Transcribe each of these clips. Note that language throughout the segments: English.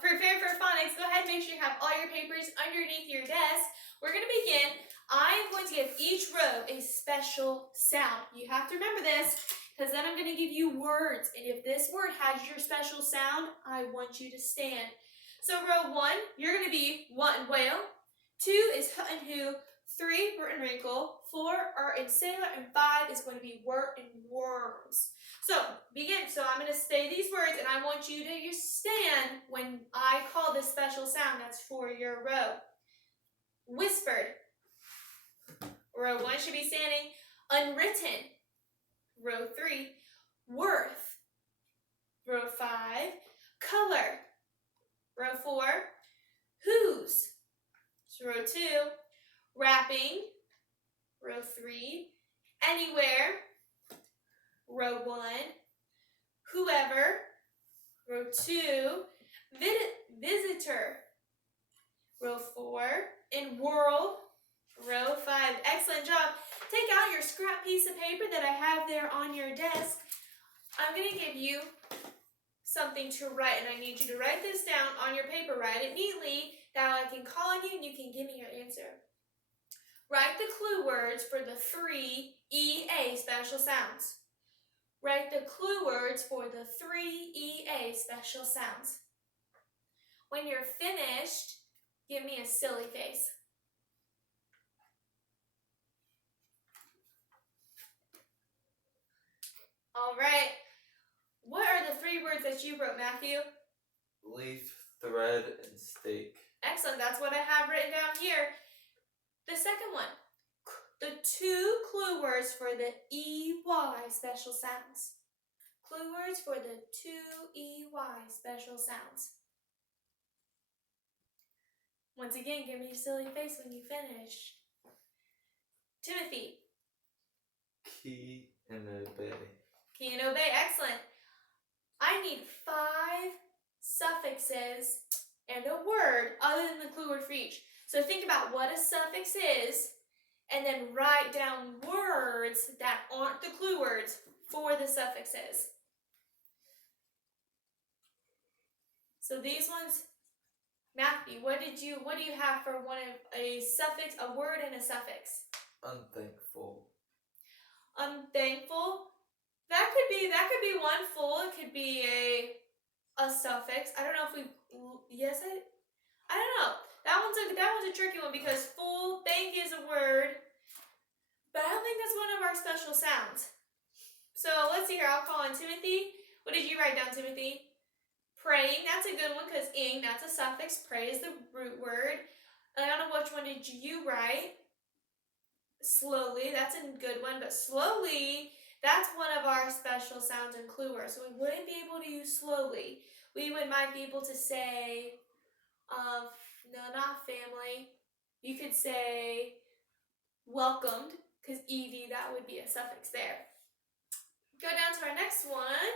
prepare for phonics, go ahead and make sure you have all your papers underneath your desk. We're going to begin. I am going to give each row a special sound. You have to remember this, because then I'm going to give you words. And if this word has your special sound, I want you to stand. So row 1, you're going to be what and whale. 2 is hut and who. 3, wort and wrinkle. 4 are in sailor. And 5 is going to be wort and worms. So begin. So I'm going to say these words, and I want you to stand when I call this special sound. That's for your row. Whispered. Row 1 should be standing. Unwritten. Row 3. Worth. Row 5. Color. Row 4. Whose. So row 2. Wrapping. Row 3. Anywhere. Row 1. Whoever. Row 2. Visitor. Row 4. In world. Row 5. Excellent job. Take out your scrap piece of paper that I have there on your desk. I'm going to give you something to write, and I need you to write this down on your paper. Write it neatly. That way I can call on you and you can give me your answer. Write the clue words for the 3 EA special sounds. Write the clue words for the 3 EA special sounds. When you're finished, give me a silly face. All right. What are the 3 words that you wrote, Matthew? Leaf, thread, and stake. Excellent. That's what I have written down here. The second one. The 2 clue words for the EY special sounds. Clue words for the 2 EY special sounds. Once again, give me a silly face when you finish. Timothy. Key and obey. Key and obey. Excellent. I need 5 suffixes and a word other than the clue word for each. So think about what a suffix is, and then write down words that aren't the clue words for the suffixes. So these ones, Matthew, what do you have for one of a suffix, a word and a suffix? Unthankful. Unthankful. That could be one full. It could be a suffix. I don't know if we I don't know. That one's a tricky one because full, thank is a word, but I don't think that's one of our special sounds. So let's see here. I'll call on Timothy. What did you write down, Timothy? Praying. That's a good one because ing, that's a suffix. Pray is the root word. I don't know which one did you write. Slowly. That's a good one, but slowly, that's one of our special sounds and clue words. So we wouldn't be able to use slowly. We might be able to say, no, not family. You could say welcomed, because ED, that would be a suffix there. Go down to our next one.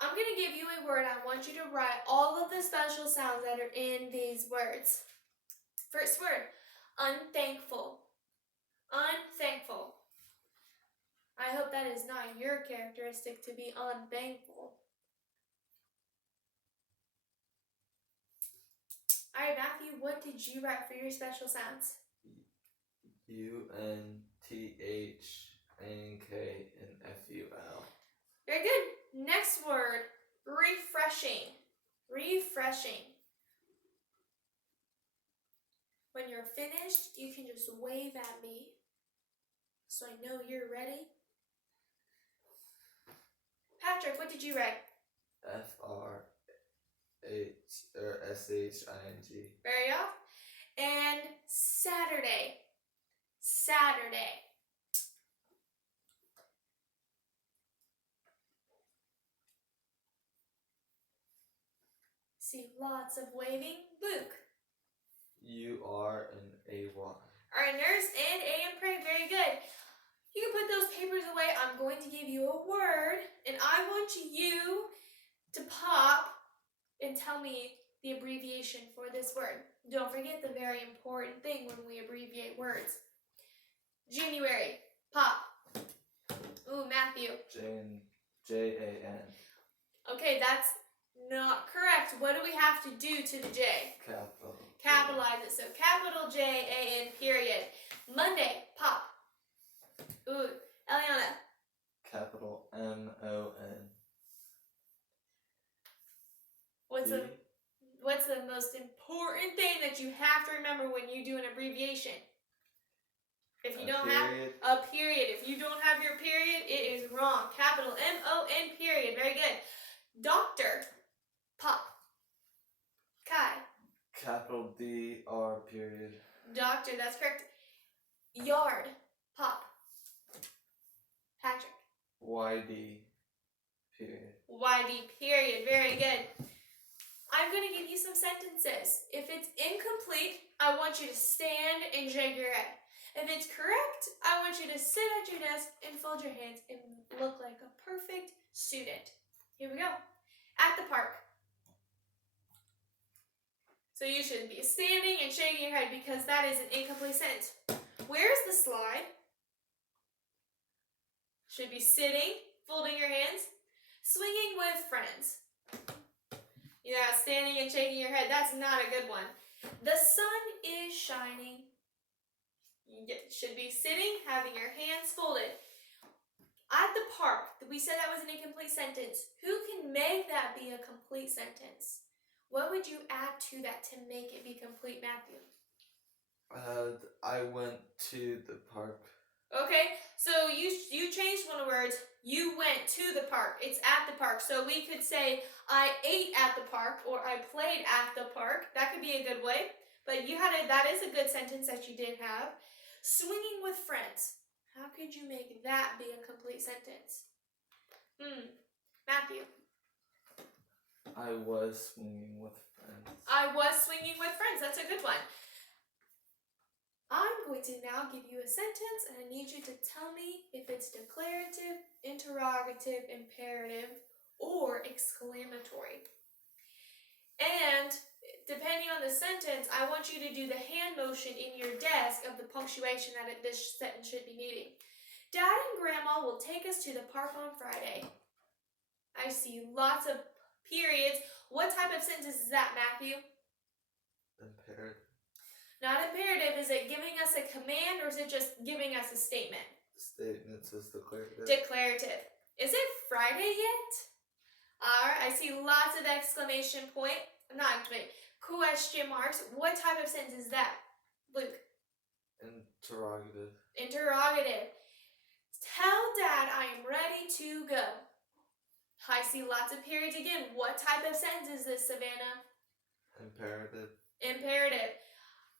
I'm going to give you a word. I want you to write all of the special sounds that are in these words. First word, unthankful. Unthankful. I hope that is not your characteristic to be unthankful. All right, Matthew, what did you write for your special sounds? UNTHNK and FUL. Very good. Next word, refreshing. Refreshing. When you're finished, you can just wave at me so I know you're ready. Patrick, what did you write? SHING. Very off. And Saturday. Saturday. See lots of waving. Luke. UR and AY. All right, nurse and A and pray. Very good. You can put those papers away. I'm going to give you a word, and I want you to pop and tell me the abbreviation for this word. Don't forget the very important thing when we abbreviate words. January. Pop. Ooh, Matthew. JAN. Okay, that's Not correct. What do we have to do to the J? Capital. Capitalize it. So capital J-A-N period. Monday, pop. Ooh, Eliana. Capital M-O-N. What's the most important thing that you have to remember when you do an abbreviation? If you don't have a period, if you don't have your period, it is wrong. Capital M-O-N period. Very good. Doctor, pop. Kai. Capital D-R period. Doctor, that's correct. Yard, pop. Patrick. Y-D period. Y-D period. Very good. I'm going to give you some sentences. If it's incomplete, I want you to stand and shake your head. If it's correct, I want you to sit at your desk and fold your hands and look like a perfect student. Here we go. At the park. So you should be standing and shaking your head because that is an incomplete sentence. Where's the slide? Should be sitting, folding your hands, swinging with friends. Yeah, standing and shaking your head, that's not a good one. The sun is shining. You should be sitting, having your hands folded. At the park, we said that was an incomplete sentence. Who can make that be a complete sentence? What would you add to that to make it be complete, Matthew? I went to the park. Okay, so you changed one of the words. You went to the park. It's at the park. So we could say, I ate at the park, or I played at the park. That could be a good way. But that is a good sentence that you did have. Swinging with friends. How could you make that be a complete sentence? Matthew. I was swinging with friends. I was swinging with friends. That's a good one. I'm going to now give you a sentence, and I need you to tell me if it's declarative, interrogative, imperative, or exclamatory. And depending on the sentence, I want you to do the hand motion in your desk of the punctuation that this sentence should be needing. Dad and Grandma will take us to the park on Friday. I see lots of periods. What type of sentence is that, Matthew? Imperative. Not imperative. Is it giving us a command, or is it just giving us a statement? Statement says declarative. Declarative. Is it Friday yet? Alright, I see lots of exclamation point. Not exclamation, question marks. What type of sentence is that, Luke? Interrogative. Interrogative. Tell Dad I am ready to go. I see lots of periods again. What type of sentence is this, Savannah? Imperative. Imperative.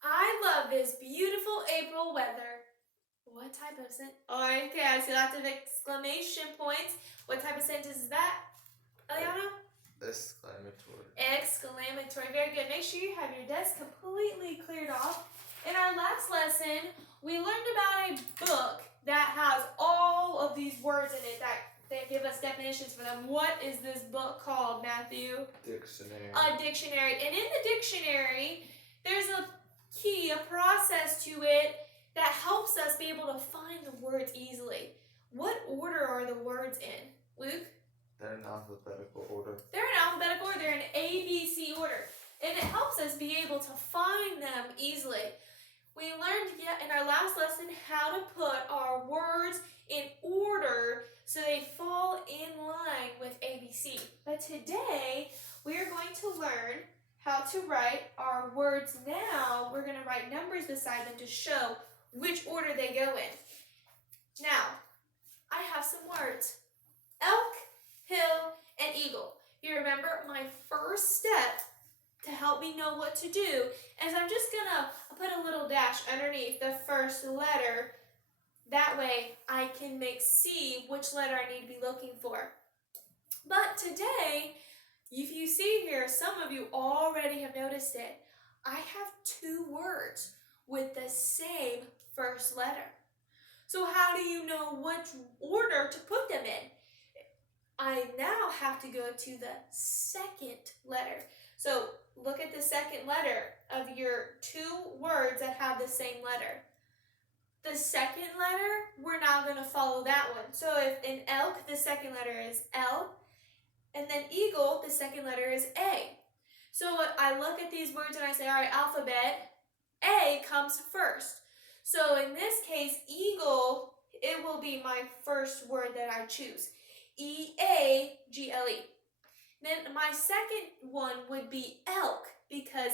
I love this beautiful April weather. What type of sentence? Oh, okay, I see lots of exclamation points. What type of sentence is that, Eliana? Exclamatory. Exclamatory. Very good. Make sure you have your desk completely cleared off. In our last lesson, we learned about a book that has all of these words in it that give us definitions for them. What is this book called, Matthew? Dictionary. A dictionary. And in the dictionary, there's a key, a process to it that helps us be able to find the words easily. What order are the words in, Luke? They're in alphabetical order. They're in alphabetical order. They're in ABC order. And it helps us be able to find them easily. We learned in our last lesson how to put our words in order so they fall in line with ABC. But today, we're going to learn how to write our words now. We're going to write numbers beside them to show which order they go in. Now, I have some words. Elk, hill, and eagle. You remember my first step to help me know what to do is I'm just going to put a little dash underneath the first letter. That way I can make C which letter I need to be looking for. But today, if you see here, some of you already have noticed it. I have two words with the same first letter. So how do you know which order to put them in? I now have to go to the second letter. So look at the second letter of your two words that have the same letter. The second letter, we're now going to follow that one. So if in elk, the second letter is L. And then eagle, the second letter is A. So I look at these words and I say, all right, alphabet, A comes first. So in this case, eagle, it will be my first word that I choose. E-A-G-L-E. Then my second one would be elk because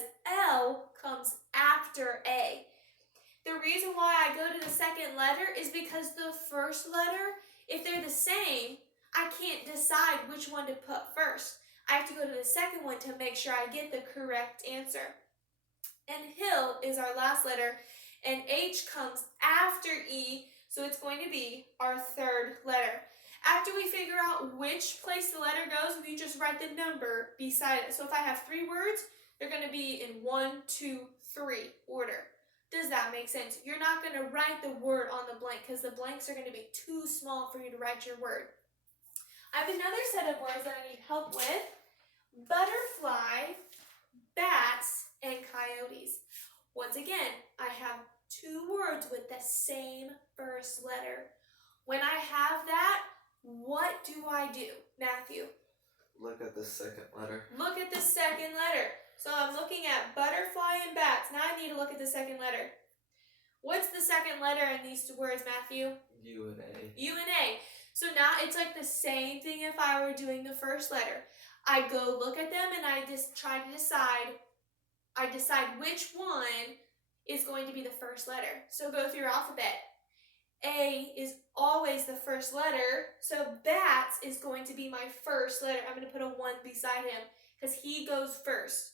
L comes after A. The reason why I go to the second letter is because the first letter, if they're the same, I can't decide which one to put first. I have to go to the second one to make sure I get the correct answer. And hill is our last letter, and H comes after E, so it's going to be our third letter. After we figure out which place the letter goes, we just write the number beside it. So if I have 3 words, they're going to be in 1, 2, 3 order. Does that make sense? You're not going to write the word on the blank because the blanks are going to be too small for you to write your word. I have another set of words that I need help with. Butterfly, bats, and coyotes. Once again, I have 2 words with the same first letter. When I have that, what do I do, Matthew? Look at the second letter. Look at the second letter. So I'm looking at butterfly and bats. Now I need to look at the second letter. What's the second letter in these 2 words, Matthew? U and A. U and A. So now it's like the same thing if I were doing the first letter. I go look at them and I just try to decide. I decide which one is going to be the first letter. So go through your alphabet. A is always the first letter, so bats is going to be my first letter. I'm going to put a 1 beside him because he goes first.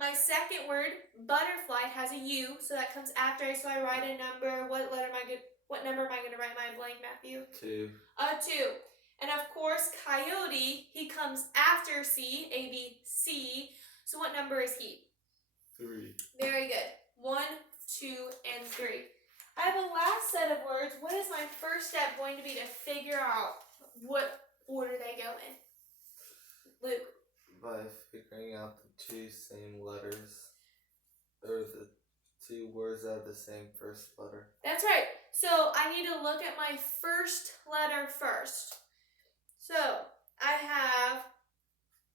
My second word, butterfly, has a U, so that comes after it, so I write a number. What number am I going to write my blank, Matthew? 2. 2. And of course, coyote, he comes after C, A, B, C. So what number is he? 3. Very good. 1, 2, and 3. I have a last set of words. What is my first step going to be to figure out what order they go in? Luke. By figuring out the 2 same letters, or the 2 words that have the same first letter. That's right. So I need to look at my first letter first. So I have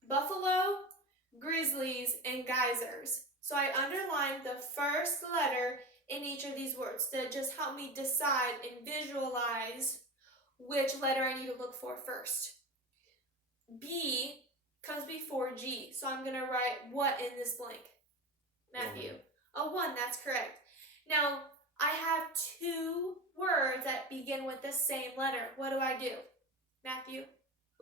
buffalo, grizzlies, and geysers. So I underline the first letter in each of these words to just help me decide and visualize which letter I need to look for first. B comes before G, so I'm going to write what in this blank? Matthew. 1, that's correct. Now, I have 2 words that begin with the same letter. What do I do? Matthew?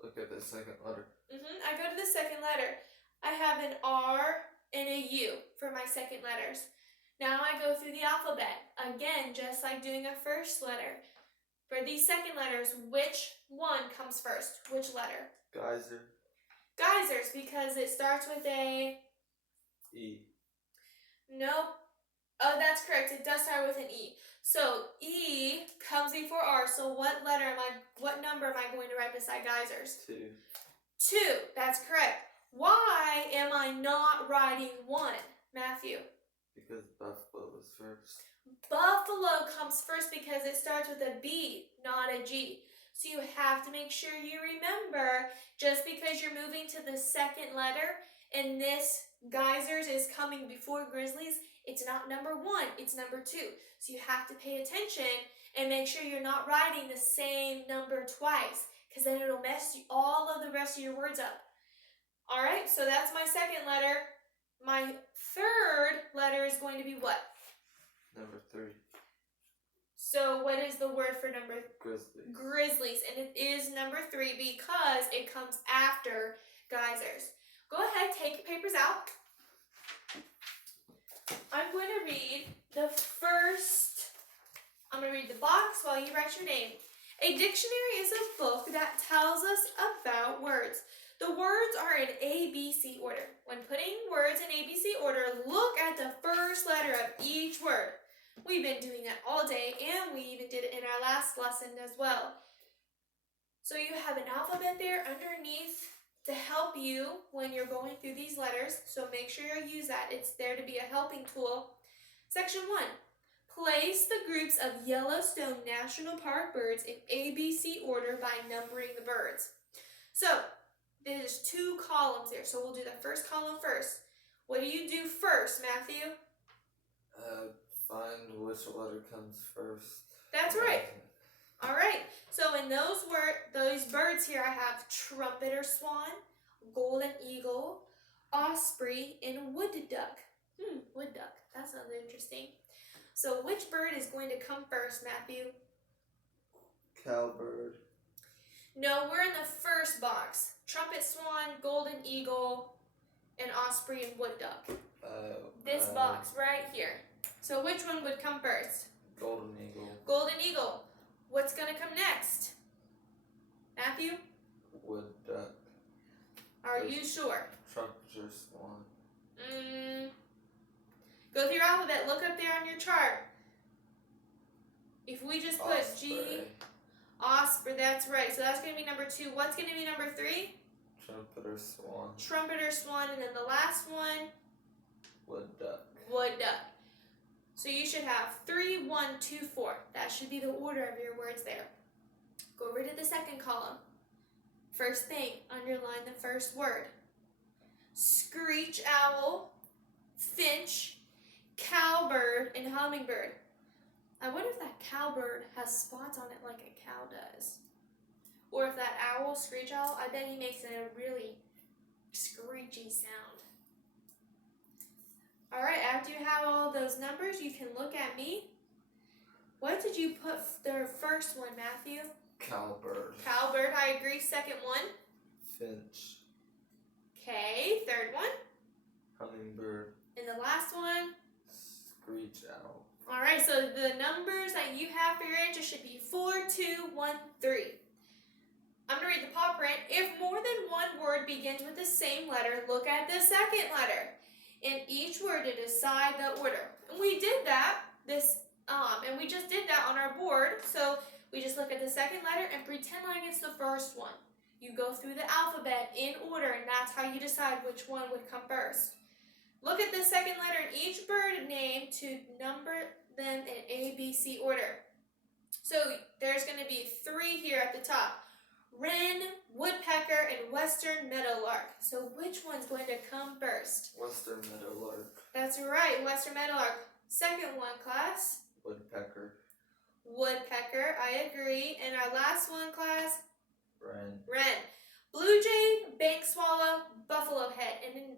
Look at the second letter. I go to the second letter. I have an R and a U for my second letters. Now I go through the alphabet. Again, just like doing a first letter. For these second letters, which one comes first? Which letter? Geyser. Geysers, because it starts with a... E. Nope. Oh, that's correct. It does start with an E. So E comes before R. So what number am I going to write beside geysers? 2. 2. That's correct. Why am I not writing 1, Matthew? Because buffalo was first. Buffalo comes first because it starts with a B, not a G. So you have to make sure you remember, just because you're moving to the second letter and this geysers is coming before grizzlies, it's not number 1, it's number 2. So you have to pay attention and make sure you're not writing the same number twice, because then it'll mess all of the rest of your words up. All right, so that's my second letter. My third letter is going to be what? Number 3. So what is the word for number? Grizzlies. Grizzlies, and it is number 3 because it comes after geysers. Go ahead, take your papers out. I'm going to read the box while you write your name. A dictionary is a book that tells us about words. The words are in ABC order. When putting words in ABC order, look at the first letter of each word. We've been doing that all day, and we even did it in our last lesson as well. So you have an alphabet there underneath to help you when you're going through these letters, so make sure you use that. It's there to be a helping tool. Section 1. Place the groups of Yellowstone National Park birds in ABC order by numbering the birds. So, there's 2 columns there, so we'll do the first column first. What do you do first, Matthew? Find which letter comes first. That's right. All right. So in those birds here, I have trumpeter swan, golden eagle, osprey, and wood duck. Wood duck. That sounds interesting. So which bird is going to come first, Matthew? Cowbird. No, we're in the first box. Trumpet swan, golden eagle, and osprey and wood duck. This box right here. So which one would come first? Golden eagle. Golden eagle. What's going to come next? Matthew? Wood duck. Are you sure? Trumpeter swan. Go through your alphabet. Look up there on your chart. If we just put G, osprey, that's right. So that's going to be number 2. What's going to be number 3? Trumpeter swan. Trumpeter swan. And then the last one? Wood duck. Wood duck. So you should have 3, 1, 2, 4. That should be the order of your words there. Go over to the second column. First thing, underline the first word. Screech owl, finch, cowbird, and hummingbird. I wonder if that cowbird has spots on it like a cow does. Or if that owl, screech owl, I bet he makes a really screechy sound. All right, after you have all those numbers, you can look at me. What did you put the first one, Matthew? Cowbird. Cowbird, I agree. Second one? Finch. Okay, third one? Hummingbird. And the last one? Screech owl. All right, so the numbers that you have for your answer should be 4, 2, 1, 3. I'm going to read the paw print. If more than one word begins with the same letter, look at the second letter. In each word to decide the order. And we did that, and we just did that on our board. So we just look at the second letter and pretend like it's the first one. You go through the alphabet in order, and that's how you decide which one would come first. Look at the second letter in each bird name to number them in A, B, C order. So there's going to be 3 here at the top. Wren, woodpecker, and western meadowlark. So which one's going to come first? Western meadowlark. That's right, western meadowlark. Second one, class? Woodpecker. Woodpecker, I agree. And our last one, class? Wren. Wren. Blue jay, bank swallow, buffalo head. And in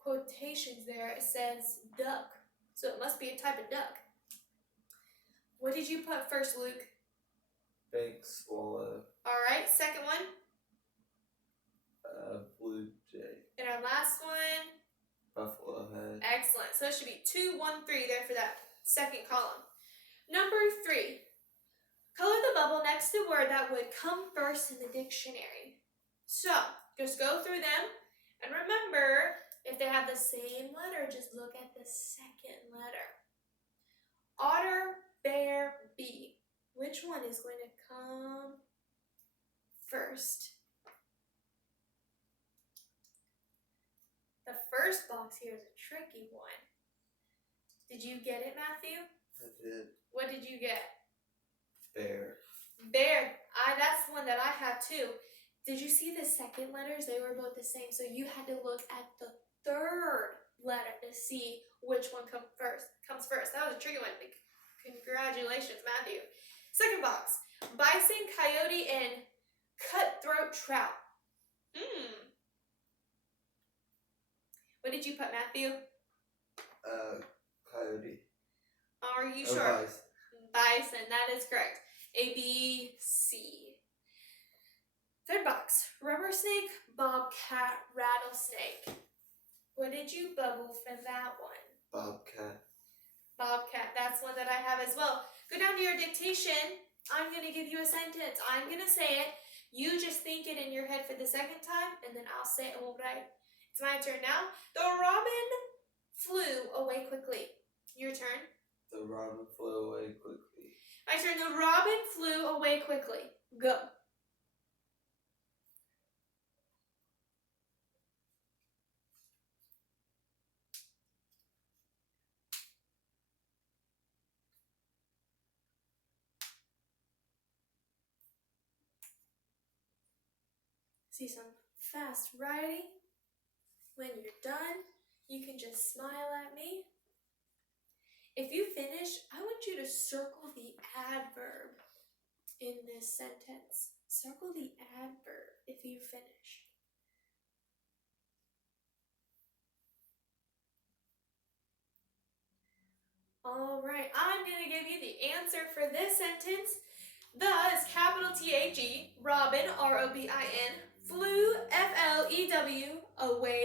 quotations there, it says duck. So it must be a type of duck. What did you put first, Luke? Bank swallow. All right, second one? Blue jay. And our last one? Buffalo head. Excellent. So it should be 2, 1, 3 there for that second column. Number 3. Color the bubble next to the word that would come first in the dictionary. So, just go through them. And remember, if they have the same letter, just look at the second letter. Otter, bear, bee. Which one is going to come first? The first box here is a tricky one. Did you get it, Matthew? I did. What did you get? Bear. Bear. That's the one that I have too. Did you see the second letters? They were both the same. So you had to look at the third letter to see which one comes first. That was a tricky one. Congratulations, Matthew. Second box. Bison, coyote, and cutthroat trout. What did you put, Matthew? Coyote. Are you sure? Bison. Bison, that is correct. A, B, C. Third box. Rubber snake, bobcat, rattlesnake. What did you bubble for that one? Bobcat. Bobcat, that's one that I have as well. Go down to your dictation. I'm going to give you a sentence. I'm going to say it. You just think it in your head for the second time, and then I'll say it and we'll write. It's my turn now. The robin flew away quickly. Your turn. The robin flew away quickly. My turn. The robin flew away quickly. Go. See some fast writing. When you're done, you can just smile at me. If you finish, I want you to circle the adverb in this sentence. Circle the adverb if you finish. All right, I'm going to give you the answer for this sentence. The is capital T-H-E, Robin, R-O-B-I-N, flew, F-L-E-W, away